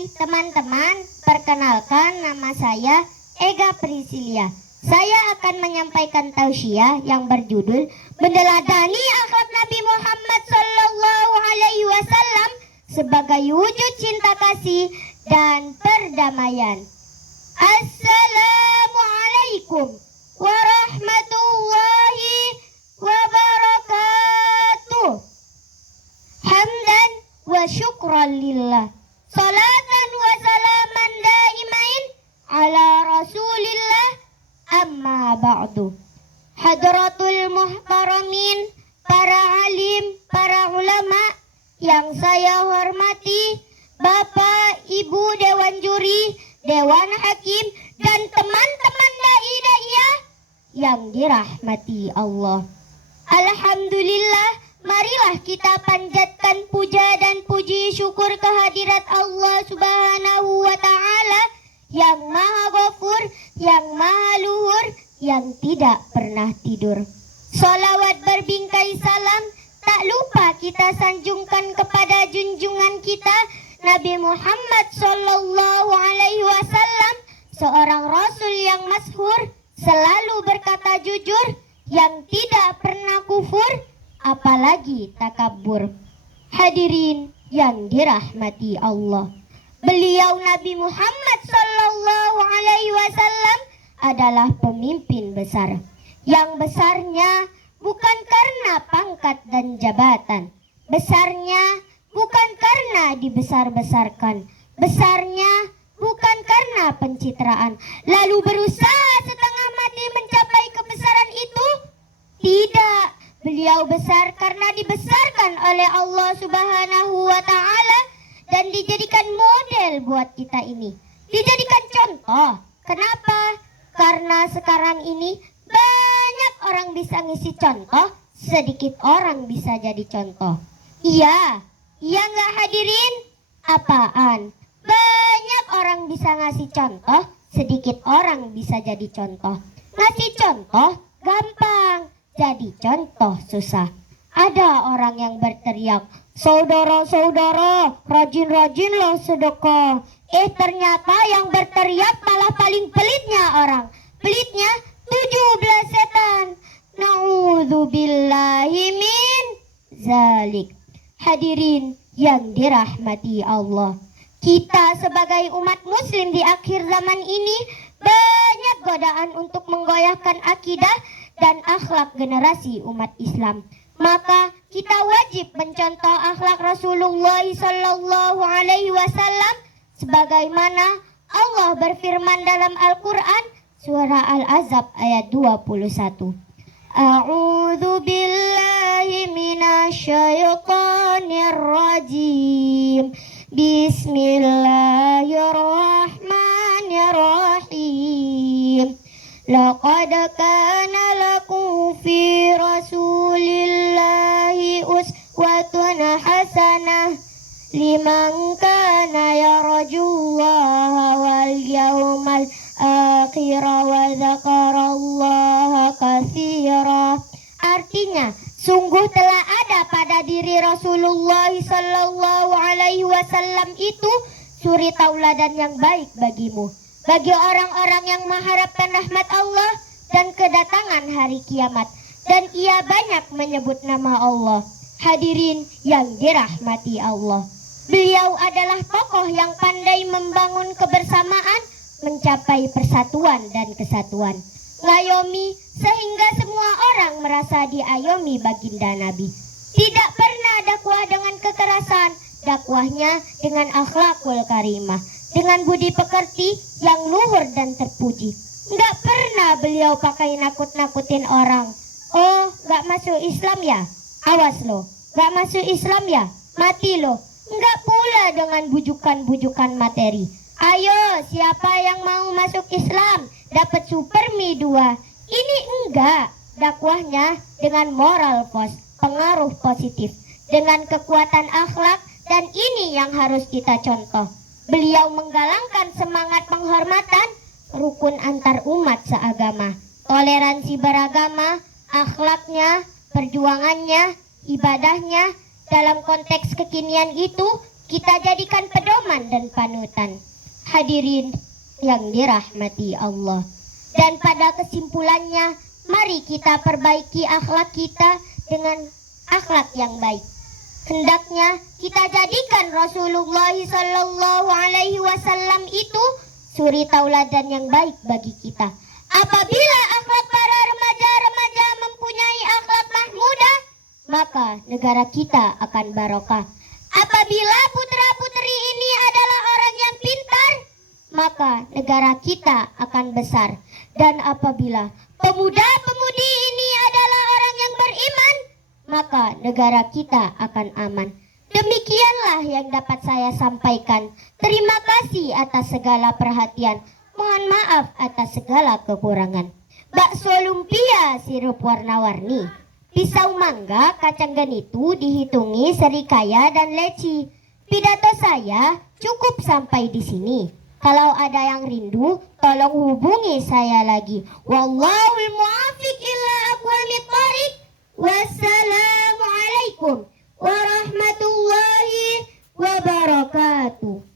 Hai teman-teman, perkenalkan nama saya Ega Priscilia. Saya akan menyampaikan tausiah yang berjudul Meneladani Akhlak Nabi Muhammad SAW sebagai wujud cinta kasih dan perdamaian. Assalamualaikum warahmatullahi wabarakatuh. Hamdan wa syukran lillah. Salatan wa salaman daimain ala rasulillah, amma ba'du. Hadratul muhtaramin, para alim, para ulama yang saya hormati, Bapak, Ibu Dewan Juri, Dewan Hakim, dan teman-teman dai-daiyah yang dirahmati Allah. Alhamdulillah, marilah kita panjatkan puja dan puji syukur kehadirat Allah Subhanahu wa Ta'ala yang Maha Ghafur, yang Maha Luhur, yang tidak pernah tidur. Salawat berbingkai salam tak lupa kita sanjungkan kepada junjungan kita Nabi Muhammad Sallallahu Alaihi Wasallam, seorang Rasul yang masyhur, selalu berkata jujur, yang tidak pernah kufur, apalagi takabur. Hadirin yang dirahmati Allah, beliau Nabi Muhammad Sallallahu Alaihi Wasallam adalah pemimpin besar. Yang besarnya bukan karena pangkat dan jabatan, besarnya bukan karena dibesar-besarkan, besarnya bukan karena pencitraan, lalu berusaha setengah mati mencapai kebesaran itu. Tidak, beliau besar karena dibesarkan oleh Allah Subhanahu wa Ta'ala dan dijadikan model buat kita ini, dijadikan contoh. Kenapa? Karena sekarang ini banyak orang bisa ngisi contoh, sedikit orang bisa jadi contoh. Iya nggak hadirin? Apaan? Banyak orang bisa ngasih contoh, sedikit orang bisa jadi contoh. Ngasih contoh gampang, jadi contoh susah. Ada orang yang berteriak, saudara-saudara, rajin-rajin loh sedekah. Ternyata yang berteriak malah paling pelitnya orang. Pelitnya 17 setan. Na'udzubillahi min zalik. Hadirin yang dirahmati Allah, kita sebagai umat muslim di akhir zaman ini banyak godaan untuk menggoyahkan akidah dan akhlak generasi umat Islam. Maka kita wajib mencontoh akhlak Rasulullah Sallallahu Alaihi Wasallam sebagaimana Allah berfirman dalam Al-Quran surah Al-Ahzab ayat 21. A'udzu billahi minasyaitonir rajim. Bismillahirrahmanirrahim. Laqad kana lakum fi rasulillahi uswatun hasanah liman kana yarjullaha wal yawmal akhir wa dzakarallaha katsira. Artinya, sungguh telah ada pada diri Rasulullah Sallallahu Alaihi Wasallam itu suri tauladan yang baik bagimu, bagi orang-orang yang mengharapkan rahmat Allah dan kedatangan hari kiamat, dan ia banyak menyebut nama Allah. Hadirin yang dirahmati Allah, beliau adalah tokoh yang pandai membangun kebersamaan, mencapai persatuan dan kesatuan, ngayomi sehingga semua orang merasa diayomi baginda Nabi. Tidak pernah dakwah dengan kekerasan, dakwahnya dengan akhlakul karimah, dengan budi pekerti yang luhur dan terpuji. Nggak pernah beliau pakai nakut-nakutin orang. Oh, nggak masuk Islam ya? Awas lo, nggak masuk Islam ya? Mati lo. Nggak pula dengan bujukan-bujukan materi. Ayo, siapa yang mau masuk Islam dapat supermi 2. Ini enggak, dakwahnya dengan moral pengaruh positif, dengan kekuatan akhlak, dan ini yang harus kita contoh. Beliau menggalangkan semangat penghormatan, rukun antar umat seagama, toleransi beragama, akhlaknya, perjuangannya, ibadahnya. Dalam konteks kekinian itu, kita jadikan pedoman dan panutan. Hadirin yang dirahmati Allah. Dan pada kesimpulannya, mari kita perbaiki akhlak kita dengan akhlak yang baik. Hendaknya kita jadikan Rasulullah SAW itu suri tauladan yang baik bagi kita. Apabila akhlak para remaja-remaja mempunyai akhlak mahmudah, maka negara kita akan barokah. Apabila putra-putri ini adalah orang yang pintar, maka negara kita akan besar. Dan apabila pemuda-pemudi ini adalah orang yang beriman, maka negara kita akan aman. Demikianlah yang dapat saya sampaikan. Terima kasih atas segala perhatian. Mohon maaf atas segala kekurangan. Bakso lumpia sirup warna-warni, pisau mangga kacang ganitu dihitungi serikaya dan leci. Pidato saya cukup sampai di sini. Kalau ada yang rindu, tolong hubungi saya lagi. Wallahul muwaffiq ila aqwamit thoriq. Wassalamualaikum warahmatullahi wabarakatuh.